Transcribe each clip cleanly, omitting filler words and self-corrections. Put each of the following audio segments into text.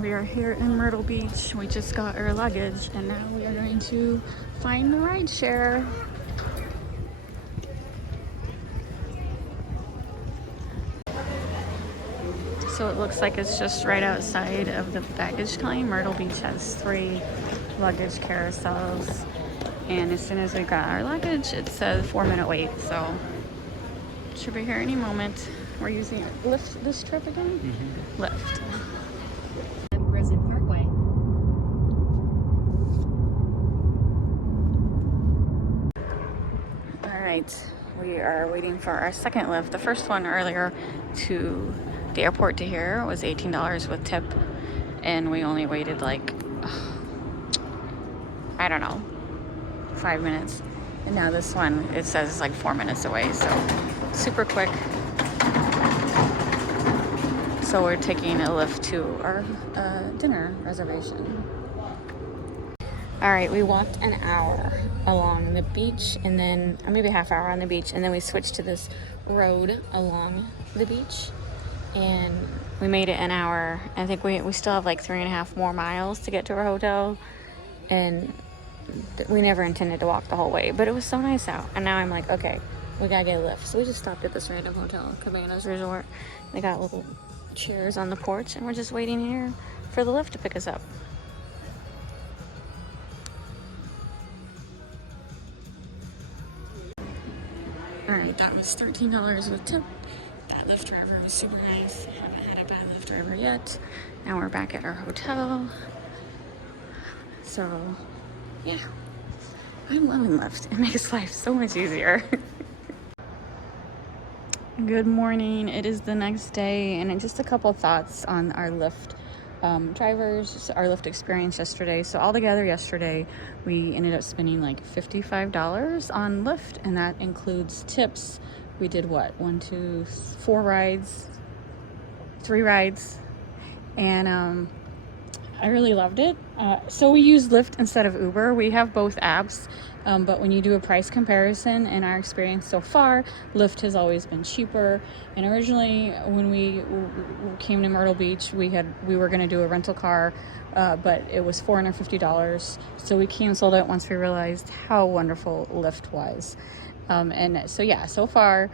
We are here in Myrtle Beach. We just got our luggage and now we are going to find the ride share. So it looks like it's just right outside of the baggage claim. Myrtle Beach has 3 luggage carousels. And as soon as we got our luggage, it says 4-minute wait. So should be here any moment. We're using Lyft this trip again? Mm-hmm. Lyft. Parkway. All right, we are waiting for our second Lyft. The first one earlier to the airport to here was $18 with tip, and we only waited like, I don't know, 5 minutes. And now this one, it says it's like 4 minutes away, so super quick. So we're taking a Lyft to our dinner reservation. All right, we walked an hour along the beach and then, or maybe a half hour on the beach, and then we switched to this road along the beach. And we made it an hour. I think we still have like 3.5 more miles to get to our hotel. And we never intended to walk the whole way, but it was so nice out. And now I'm like, okay, we gotta get a Lyft. So we just stopped at this random hotel, Cabanas Resort. They got little chairs on the porch and we're just waiting here for the Lyft to pick us up. All right, that was $13 with tip. That Lyft driver was super nice. Haven't had a bad Lyft driver yet. Now we're back at our hotel. So yeah, I'm loving Lyft. It makes life so much easier. Good morning. It is the next day, and just a couple thoughts on our Lyft drivers, our Lyft experience yesterday. So altogether yesterday, we ended up spending like $55 on Lyft, and that includes tips. We did what? 3 rides, and I really loved it. So we use Lyft instead of Uber. We have both apps, but when you do a price comparison, in our experience so far, Lyft has always been cheaper. And originally, when we came to Myrtle Beach, we were going to do a rental car, but it was $450. So we canceled it once we realized how wonderful Lyft was. And so yeah, so far,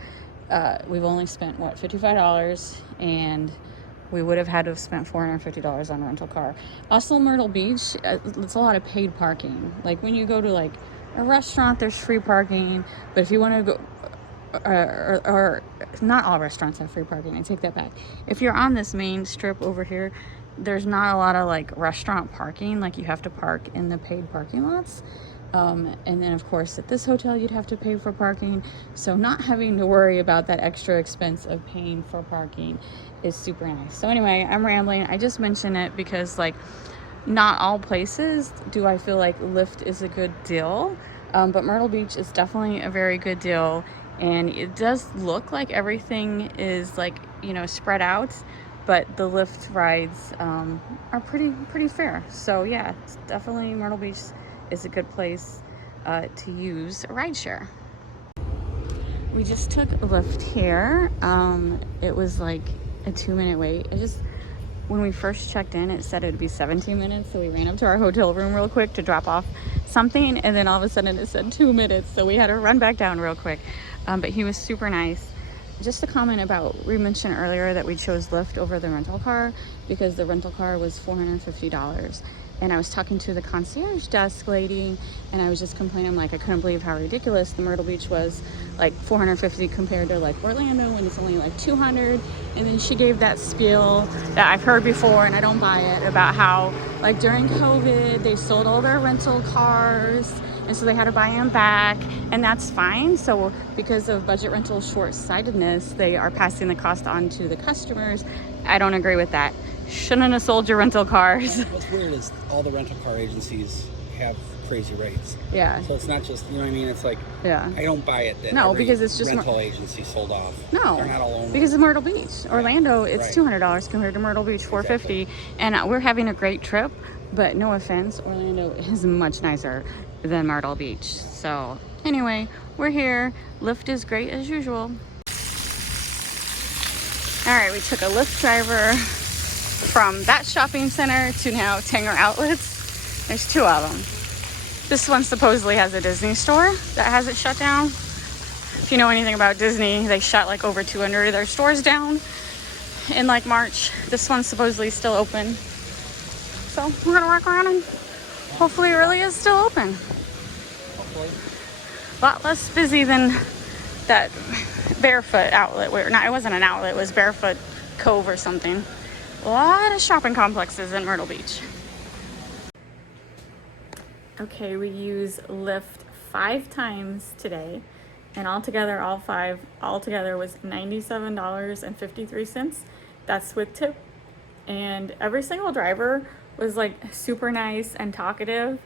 we've only spent $55, and we would have had to have spent $450 on a rental car. Also, Myrtle Beach, it's a lot of paid parking. Like when you go to like a restaurant, there's free parking. But if you want to go, or not all restaurants have free parking. I take that back. If you're on this main strip over here, there's not a lot of like restaurant parking. Like you have to park in the paid parking lots. And then of course at this hotel you'd have to pay for parking, so not having to worry about that extra expense of paying for parking is super nice. So anyway, I'm rambling. I just mention it because like not all places do I feel like Lyft is a good deal, but Myrtle Beach is definitely a very good deal, and it does look like everything is like, you know, spread out, but the Lyft rides are pretty fair. So yeah, it's definitely Myrtle Beach is a good place to use rideshare. We just took a Lyft here. It was like a 2-minute wait. When we first checked in, it said it would be 17 minutes. So we ran up to our hotel room real quick to drop off something. And then all of a sudden it said 2 minutes. So we had to run back down real quick. But he was super nice. Just a comment about, we mentioned earlier that we chose Lyft over the rental car because the rental car was $450. And I was talking to the concierge desk lady, and I was just complaining, I'm like, I couldn't believe how ridiculous the Myrtle Beach was, like $450 compared to like Orlando when it's only like $200. And then she gave that spiel that I've heard before, and I don't buy it, about how like during COVID they sold all their rental cars, and so they had to buy them back, and that's fine. So because of budget rental short-sightedness, they are passing the cost on to the customers. I don't agree with that. Shouldn't have sold your rental cars. What's weird is all the rental car agencies have crazy rates. Yeah. So it's not just, you know what I mean? It's like, yeah, I don't buy it that no, every because it's just rental agency sold off. No, they're not all owned. because of Myrtle Beach. Orlando, it's $200 compared to Myrtle Beach, $450. Exactly. And we're having a great trip, but no offense, Orlando is much nicer than Myrtle Beach. So anyway, we're here. Lyft is great as usual. All right, we took a Lyft driver from that shopping center to now Tanger Outlets. There's 2 of them. This one supposedly has a Disney store that hasn't shut down. If you know anything about Disney, they shut like over 200 of their stores down in like March. This one's supposedly still open. So we're gonna walk around and hopefully it really is still open. Hopefully. A lot less busy than that Barefoot outlet. It wasn't an outlet, it was Barefoot Cove or something. A lot of shopping complexes in Myrtle Beach. Okay, we use Lyft 5 times today, and altogether, all 5 altogether was $97.53. That's with tip. And every single driver was like super nice and talkative.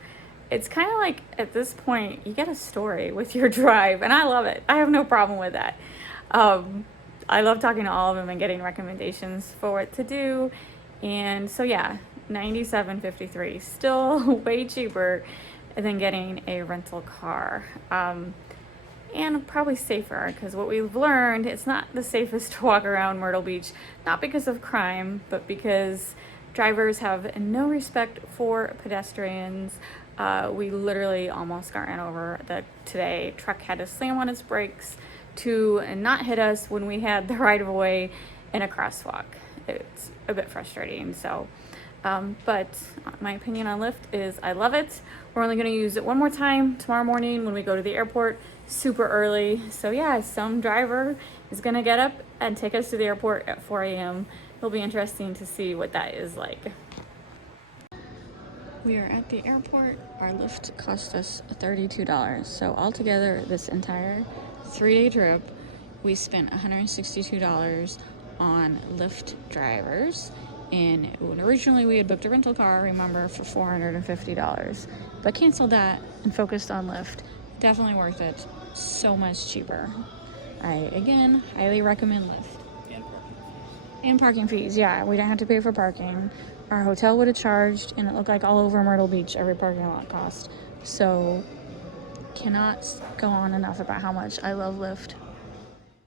It's kind of like at this point you get a story with your drive, and I love it. I have no problem with that. I love talking to all of them and getting recommendations for what to do. And so yeah, $97.53, still way cheaper than getting a rental car. And probably safer, because what we've learned, it's not the safest to walk around Myrtle Beach, not because of crime, but because drivers have no respect for pedestrians. We literally almost got ran over. Today truck had to slam on its brakes to not hit us when we had the right of way in a crosswalk. It's a bit frustrating. So but my opinion on Lyft is I love it. We're only going to use it one more time tomorrow morning when we go to the airport super early. So yeah, some driver is going to get up and take us to the airport at 4 a.m. It'll be interesting to see what that is like. We are at the airport. Our Lyft cost us $32. So altogether, this entire 3-day trip, we spent $162 on Lyft drivers. And originally we had booked a rental car, remember, for $450, but canceled that and focused on Lyft. Definitely worth it. So much cheaper. I, again, highly recommend Lyft. And parking fees, yeah. We didn't have to pay for parking. Our hotel would have charged, and it looked like all over Myrtle Beach, every parking lot cost. So, cannot go on enough about how much I love Lyft.